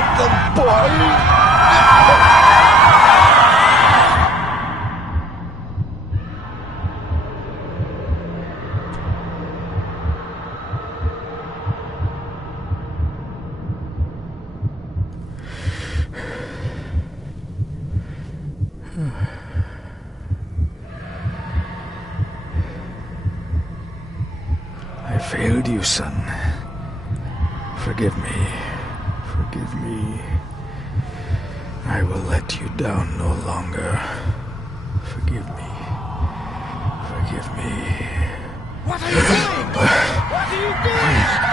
not the boy! I failed you, son. Forgive me. Forgive me. I will let you down no longer. Forgive me. Forgive me. What are you doing? What are you doing?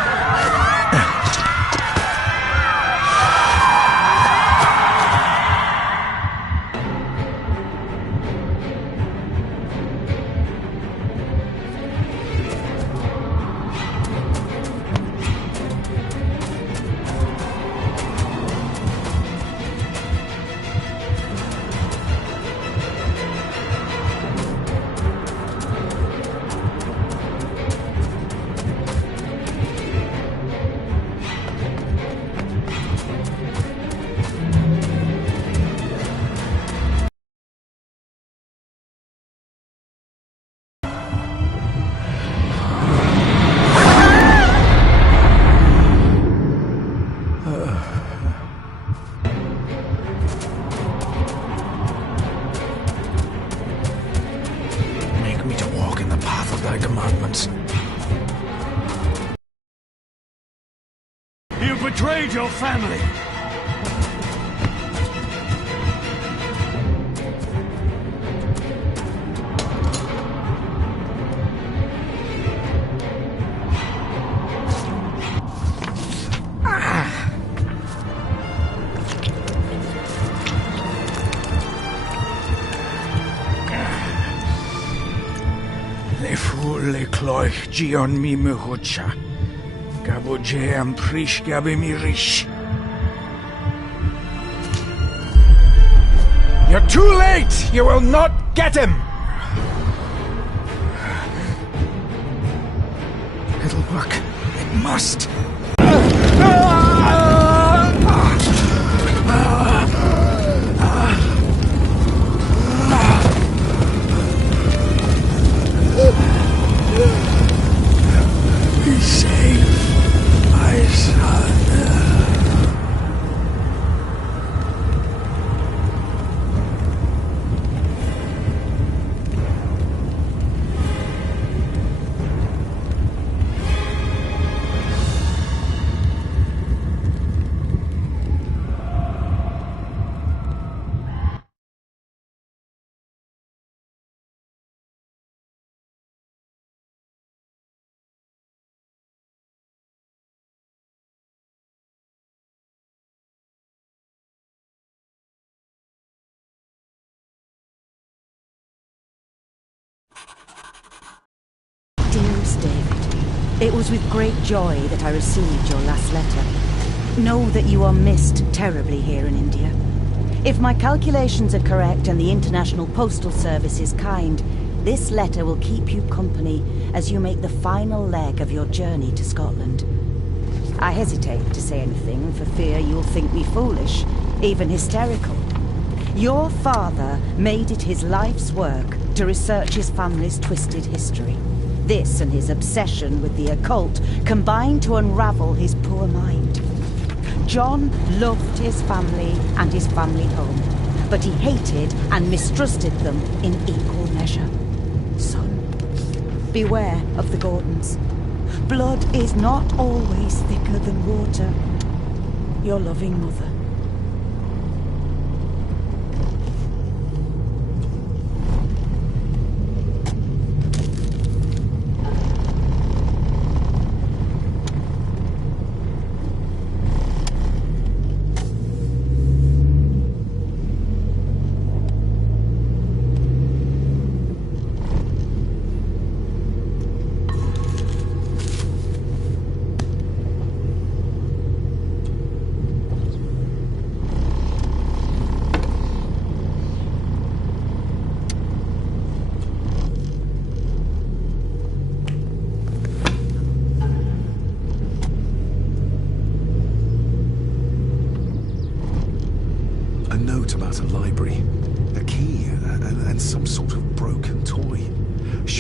You betrayed your family! Le fu le cloich gion mi muhucha. Gaboje am prish gabe mi rish. You're too late! You will not get him! It'll work. It must. Be safe, my son. Dearest David, it was with great joy that I received your last letter. Know that you are missed terribly here in India. If my calculations are correct and the International Postal Service is kind, this letter will keep you company as you make the final leg of your journey to Scotland. I hesitate to say anything for fear you'll think me foolish, even hysterical. Your father made it his life's work to research his family's twisted history. This and his obsession with the occult combined to unravel his poor mind. John loved his family and his family home, but he hated and mistrusted them in equal measure. Son, beware of the Gordons. Blood is not always thicker than water. Your loving mother.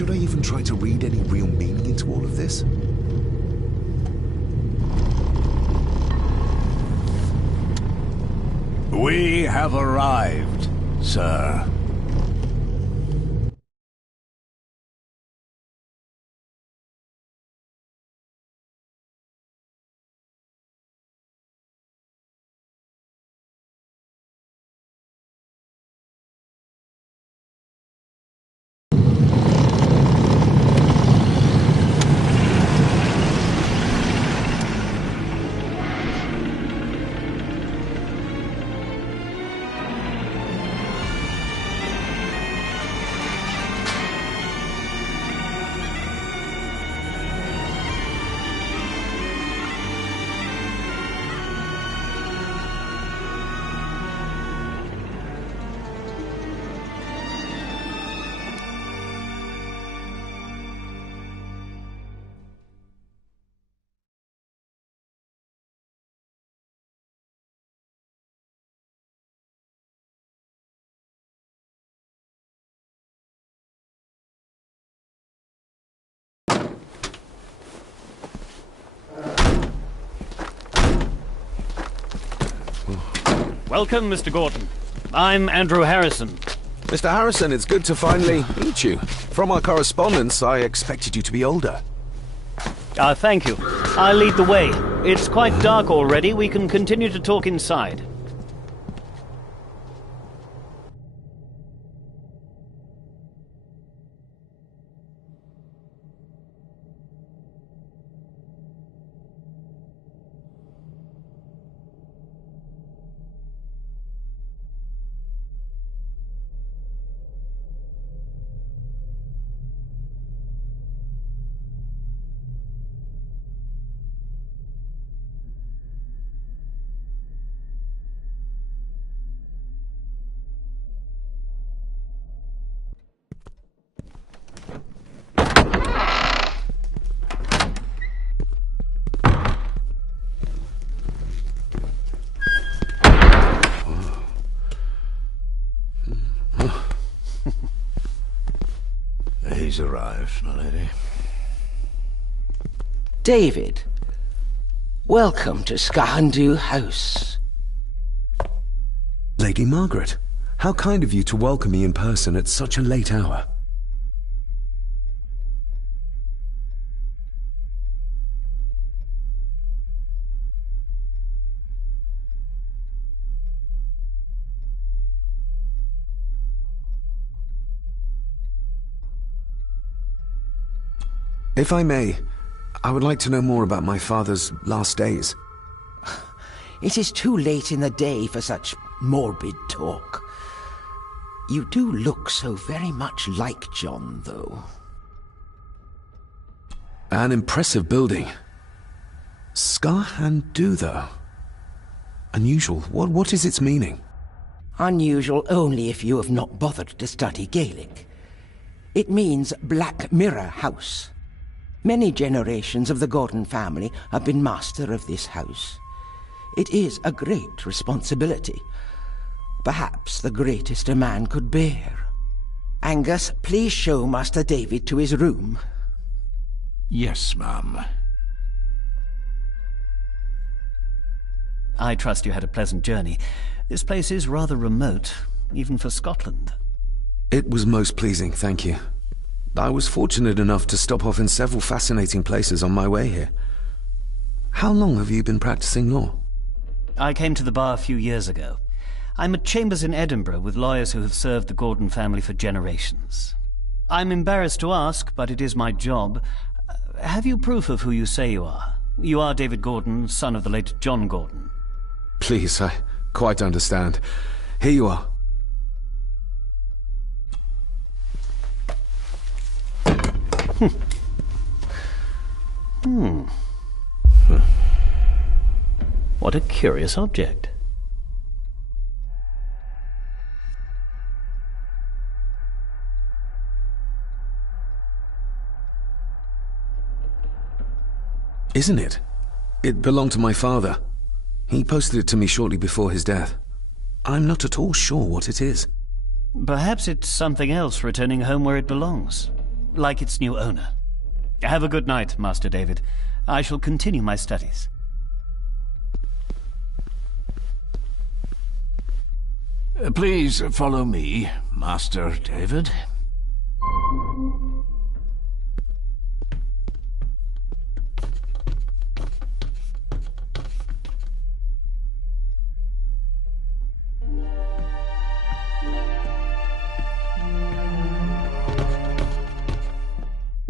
Should I even try to read any real meaning into all of this? We have arrived, sir. Welcome, Mr. Gordon. I'm Andrew Harrison. Mr. Harrison, it's good to finally meet you. From our correspondence, I expected you to be older. Thank you. I'll lead the way. It's quite dark already. We can continue to talk inside. He's arrived, my lady. David, welcome to Skahandu House. Lady Margaret, how kind of you to welcome me in person at such a late hour. If I may, I would like to know more about my father's last days. It is too late in the day for such morbid talk. You do look so very much like John, though. An impressive building. Skahandu, though. Unusual. What is its meaning? Unusual only if you have not bothered to study Gaelic. It means Black Mirror House. Many generations of the Gordon family have been master of this house. It is a great responsibility. Perhaps the greatest a man could bear. Angus, please show Master David to his room. Yes, ma'am. I trust you had a pleasant journey. This place is rather remote, even for Scotland. It was most pleasing, thank you. I was fortunate enough to stop off in several fascinating places on my way here. How long have you been practicing law? I came to the bar a few years ago. I'm at chambers in Edinburgh with lawyers who have served the Gordon family for generations. I'm embarrassed to ask, but it is my job. Have you proof of who you say you are? You are David Gordon, son of the late John Gordon. Please, I quite understand. Here you are. What a curious object. Isn't it? It belonged to my father. He posted it to me shortly before his death. I'm not at all sure what it is. Perhaps it's something else returning home where it belongs. like its new owner. Have a good night, Master David. I shall continue my studies. Please follow me, Master David.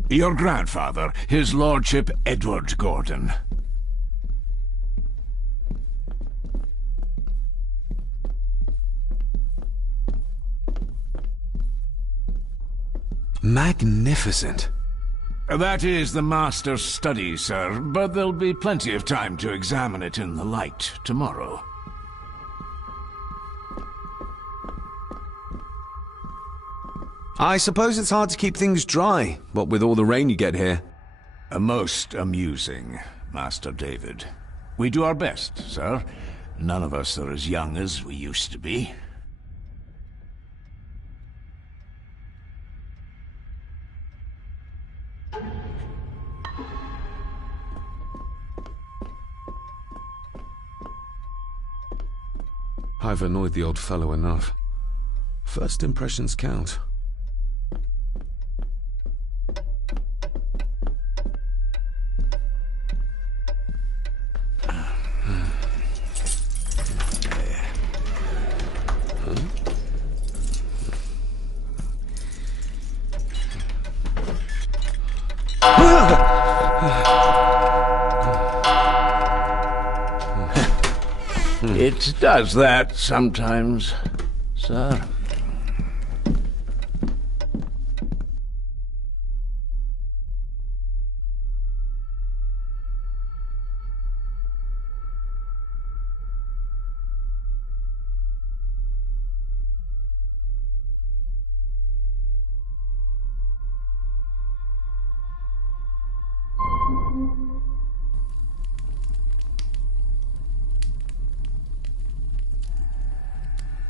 Your grandfather, His Lordship Edward Gordon. Magnificent. That is the Master's study, sir, but there'll be plenty of time to examine it in the light tomorrow. I suppose it's hard to keep things dry, what with all the rain you get here. Most amusing, Master David. We do our best, sir. None of us are as young as we used to be. I've annoyed the old fellow enough. First impressions count. It does that sometimes, sir.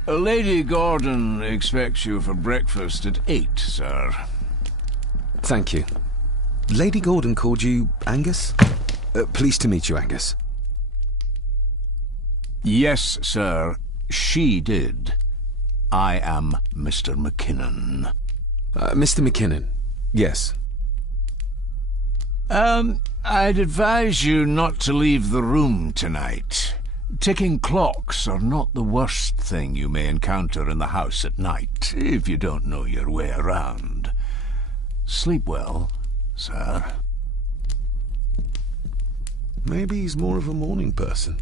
Lady Gordon expects you for breakfast at 8, sir. Thank you. Lady Gordon called you Angus? Pleased to meet you, Angus. Yes, sir. She did. I am Mr. McKinnon. Mr. McKinnon. Yes. I'd advise you not to leave the room tonight. Ticking clocks are not the worst thing you may encounter in the house at night, if you don't know your way around. Sleep well, sir. Maybe he's more of a morning person.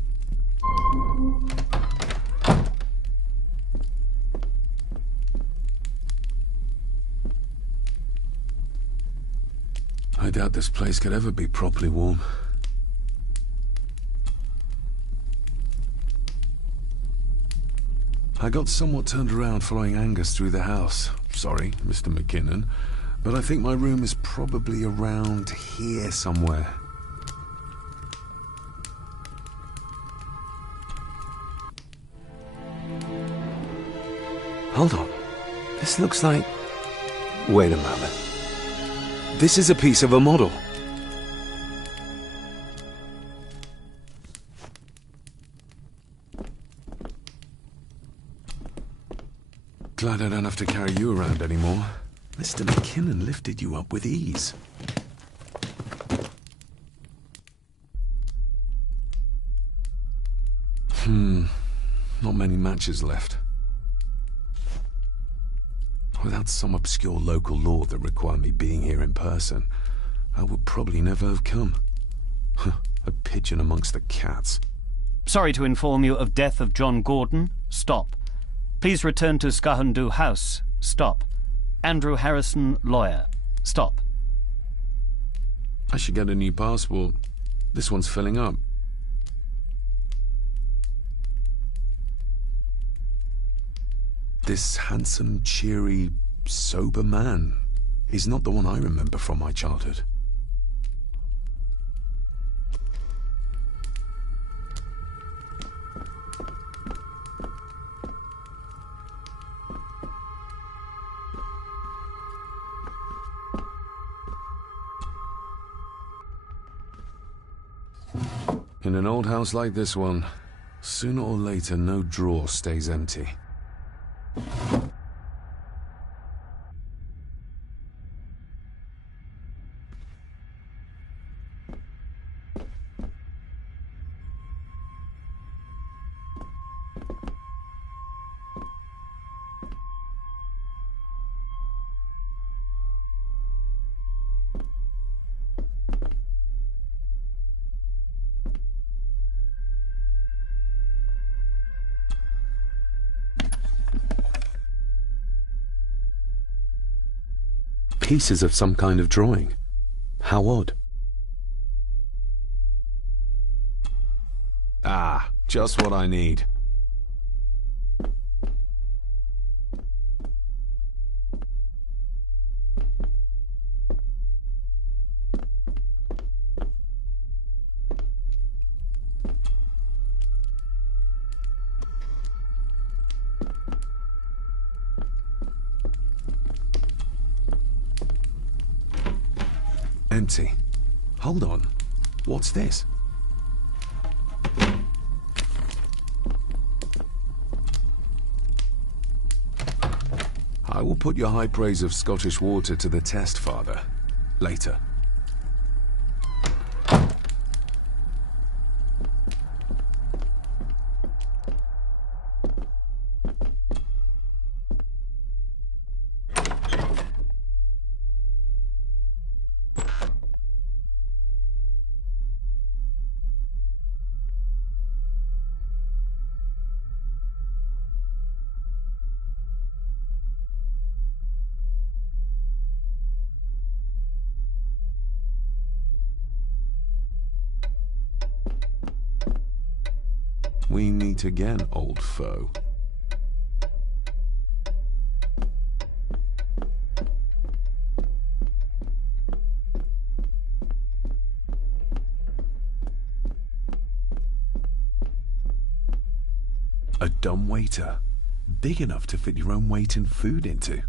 I doubt this place could ever be properly warm. I got somewhat turned around following Angus through the house. Sorry, Mr. McKinnon, but I think my room is probably around here somewhere. Hold on. This looks like... Wait a moment. This is a piece of a model. Glad I don't have to carry you around anymore. Mr. McKinnon lifted you up with ease. Not many matches left. Without some obscure local law that required me being here in person, I would probably never have come. A pigeon amongst the cats. Sorry to inform you of death of John Gordon. Stop. Please return to Skahundu House. Stop. Andrew Harrison, lawyer. Stop. I should get a new passport. This one's filling up. This handsome, cheery, sober man is not the one I remember from my childhood. In an old house like this one, sooner or later no drawer stays empty. Pieces of some kind of drawing. How odd. Ah, just what I need. Empty. Hold on. What's this? I will put your high praise of Scottish water to the test, Father. Later. We meet again, old foe. A dumb waiter, big enough to fit your own weight in food into.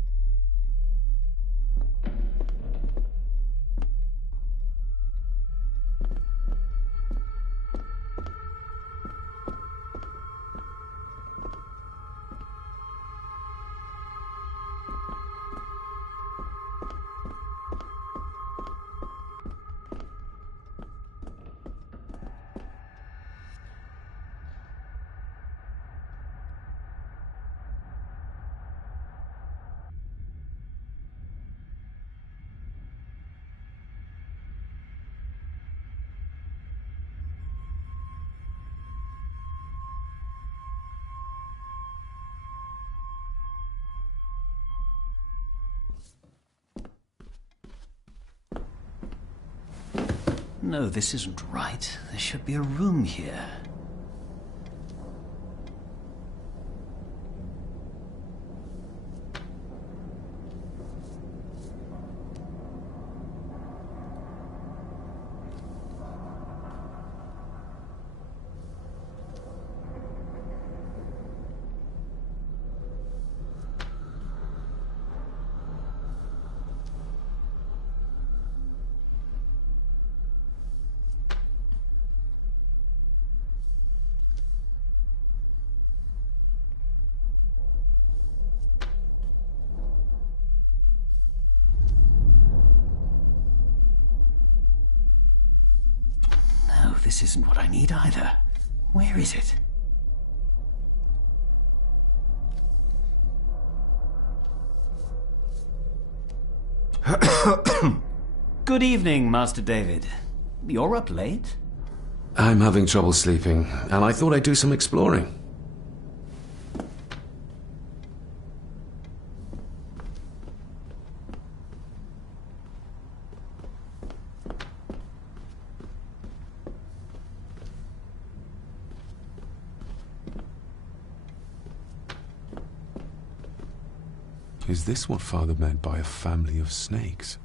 No, this isn't right. There should be a room here. This isn't what I need either. Where is it? Good evening, Master David. You're up late? I'm having trouble sleeping, and I thought I'd do some exploring. Is this what Father meant by a family of snakes?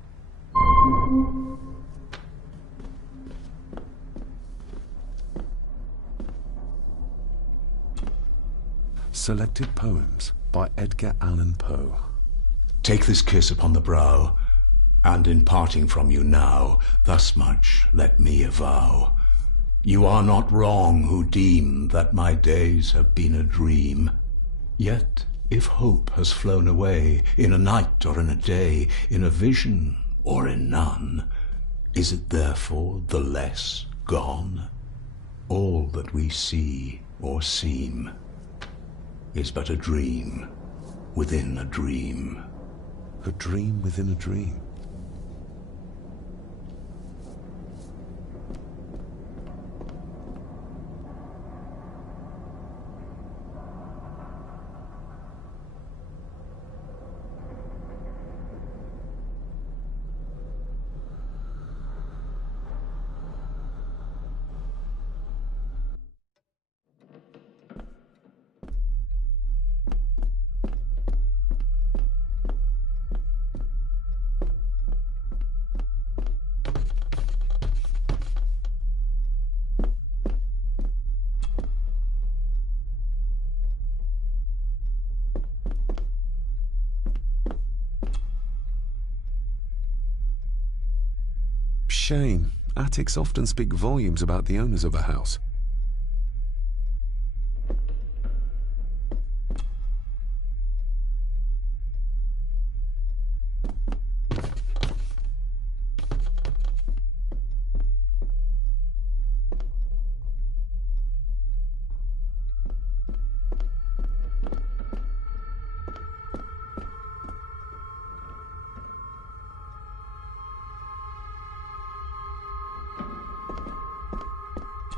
Selected Poems by Edgar Allan Poe. Take this kiss upon the brow, and in parting from you now, thus much let me avow. You are not wrong who deem that my days have been a dream. Yet, if hope has flown away, in a night or in a day, in a vision or in none, is it therefore the less gone? All that we see or seem is but a dream within a dream. A dream within a dream. Shame. Attics often speak volumes about the owners of a house.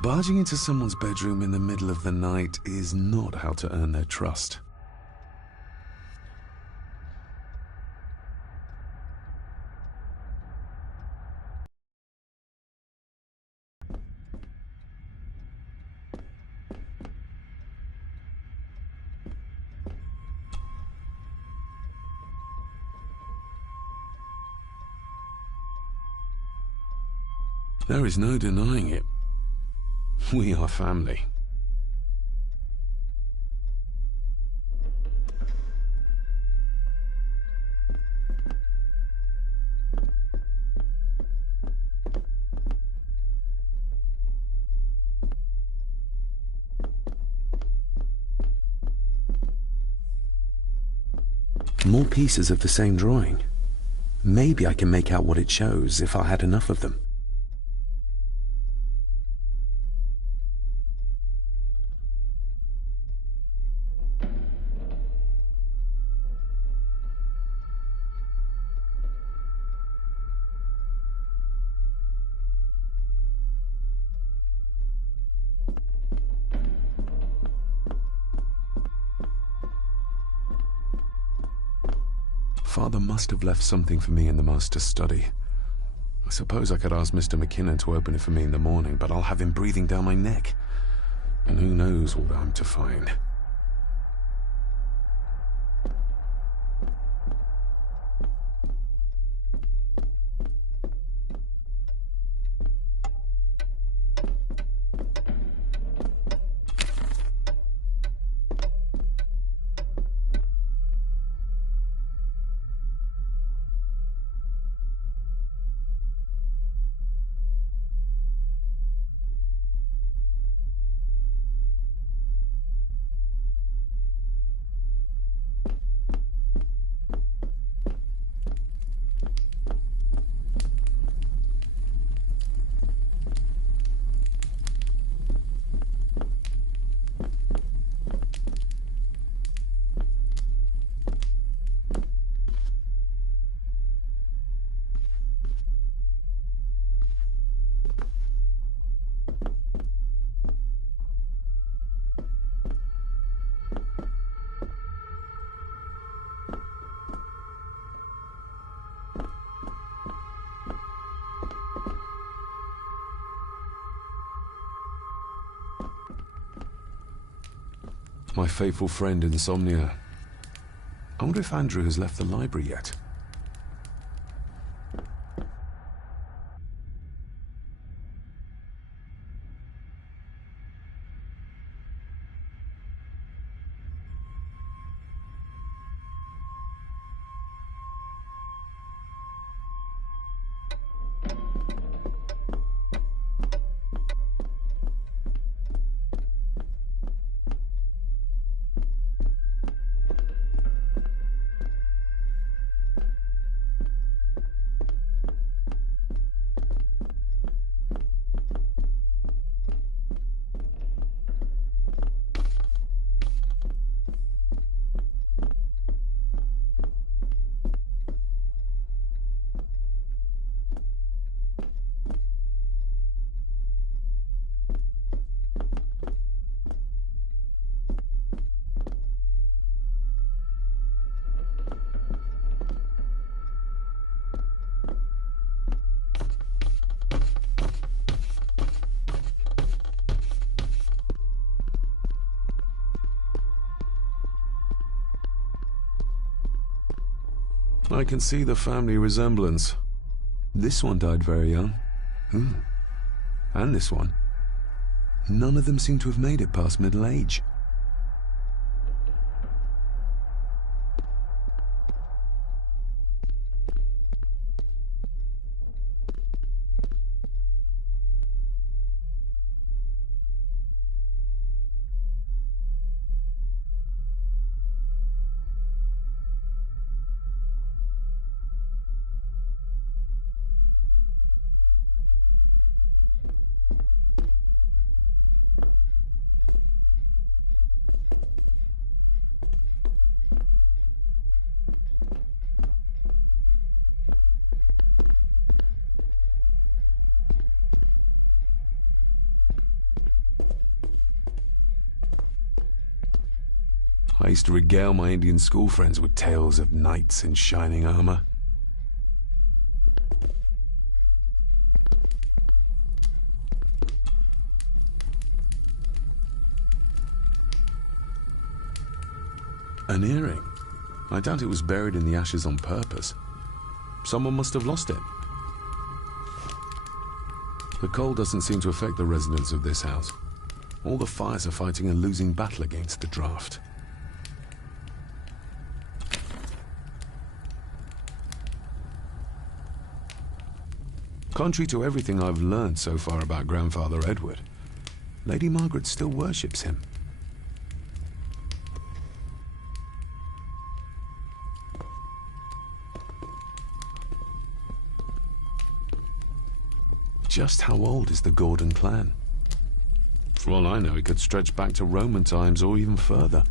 Barging into someone's bedroom in the middle of the night is not how to earn their trust. There is no denying it. We are family. More pieces of the same drawing. Maybe I can make out what it shows if I had enough of them. Father must have left something for me in the master's study. I suppose I could ask Mr. McKinnon to open it for me in the morning, but I'll have him breathing down my neck. And who knows what I'm to find. My faithful friend Insomnia. I wonder if Andrew has left the library yet. I can see the family resemblance. This one died very young. And this one. None of them seem to have made it past middle age. I used to regale my Indian school friends with tales of knights in shining armor. An earring. I doubt it was buried in the ashes on purpose. Someone must have lost it. The cold doesn't seem to affect the residents of this house. All the fires are fighting a losing battle against the draft. Contrary to everything I've learned so far about Grandfather Edward, Lady Margaret still worships him. Just how old is the Gordon clan? For all I know, it could stretch back to Roman times or even further.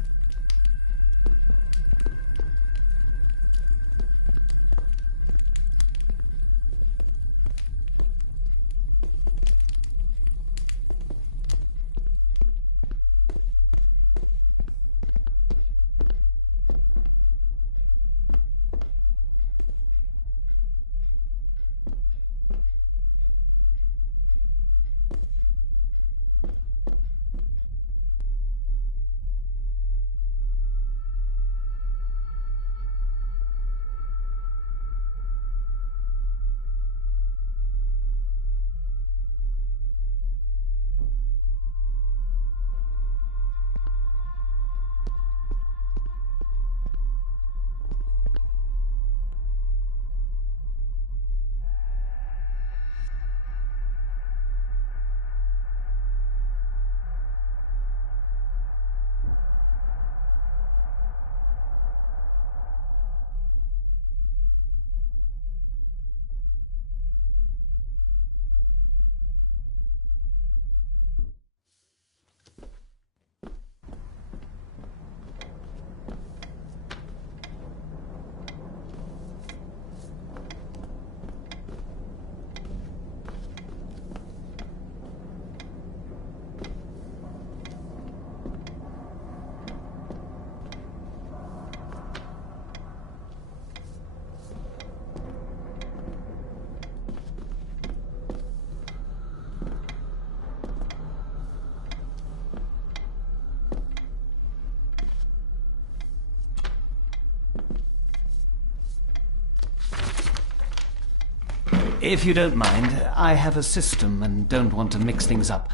If you don't mind, I have a system and don't want to mix things up.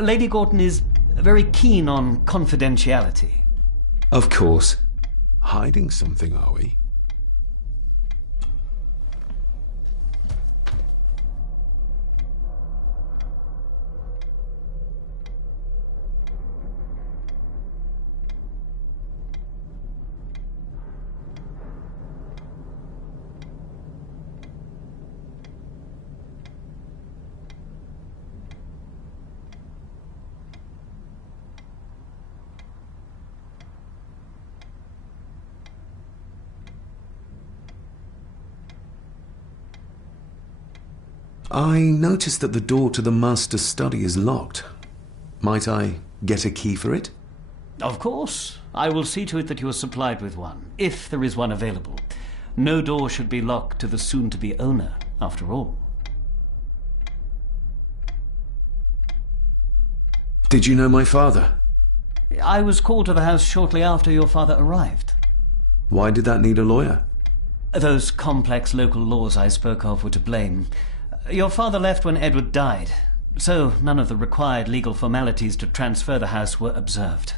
Lady Gordon is very keen on confidentiality. Of course. Hiding something, are we? I noticed that the door to the master's study is locked. Might I get a key for it? Of course. I will see to it that you are supplied with one, if there is one available. No door should be locked to the soon-to-be owner, after all. Did you know my father? I was called to the house shortly after your father arrived. Why did that need a lawyer? Those complex local laws I spoke of were to blame. Your father left when Edward died, so none of the required legal formalities to transfer the house were observed.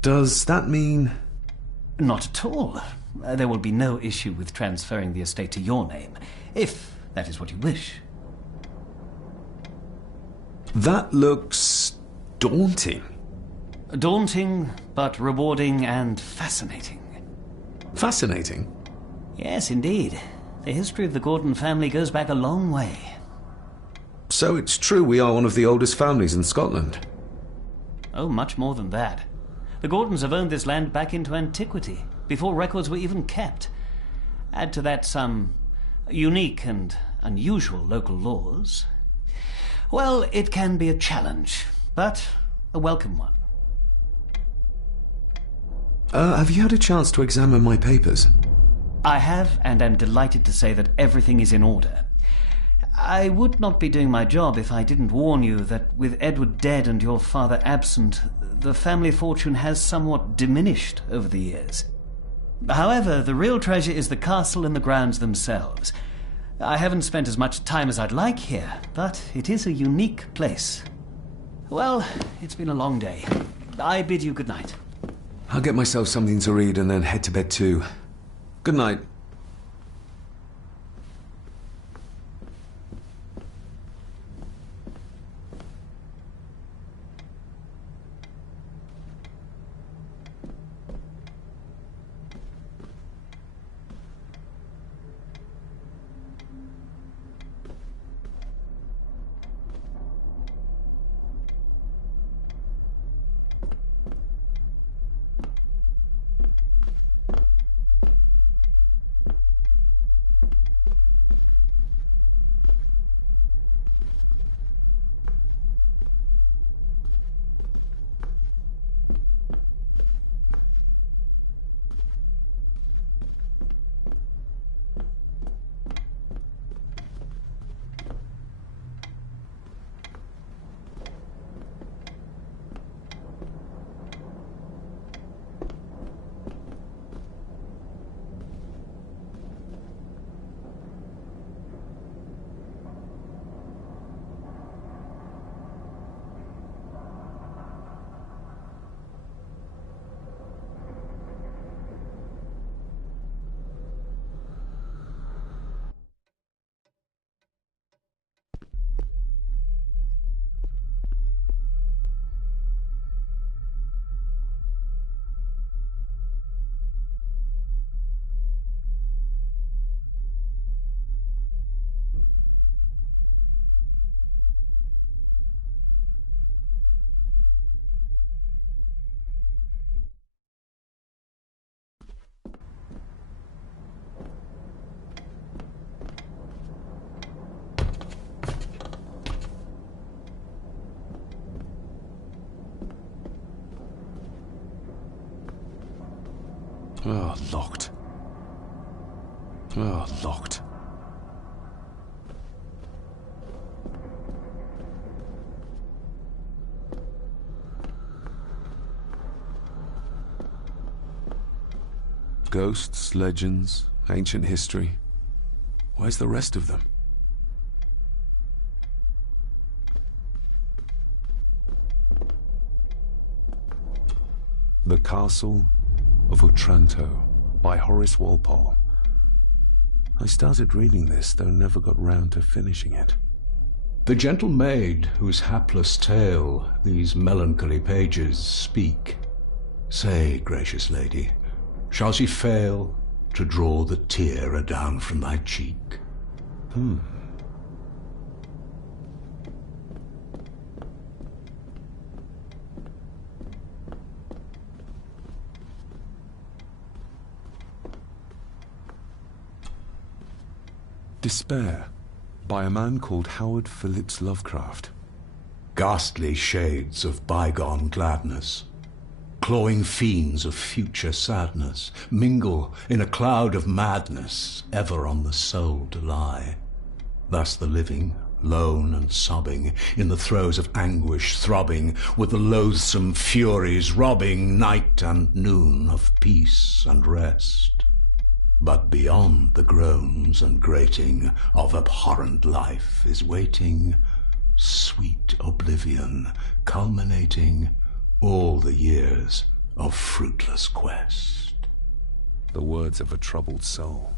Does that mean... Not at all. There will be no issue with transferring the estate to your name, if that is what you wish. That looks... daunting. Daunting, but rewarding and fascinating. Fascinating? Yes, indeed. The history of the Gordon family goes back a long way. So it's true we are one of the oldest families in Scotland? Oh, much more than that. The Gordons have owned this land back into antiquity, before records were even kept. Add to that some unique and unusual local laws. Well, it can be a challenge, but a welcome one. Have you had a chance to examine my papers? I have, and am delighted to say that everything is in order. I would not be doing my job if I didn't warn you that with Edward dead and your father absent, the family fortune has somewhat diminished over the years. However, the real treasure is the castle and the grounds themselves. I haven't spent as much time as I'd like here, but it is a unique place. Well, it's been a long day. I bid you good night. I'll get myself something to read and then head to bed too. Good night. Oh, locked. Oh, locked. Ghosts, legends, ancient history. Where's the rest of them? The Castle of Otranto by Horace Walpole. I started reading this, though never got round to finishing it. The gentle maid whose hapless tale these melancholy pages speak. Say, gracious lady, shall she fail to draw the tear adown from thy cheek? Despair, by a man called Howard Phillips Lovecraft. Ghastly shades of bygone gladness, clawing fiends of future sadness, mingle in a cloud of madness, ever on the soul to lie. Thus the living, lone and sobbing, in the throes of anguish throbbing, with the loathsome furies robbing night and noon of peace and rest. But beyond the groans and grating of abhorrent life is waiting sweet oblivion, culminating all the years of fruitless quest. The words of a troubled soul.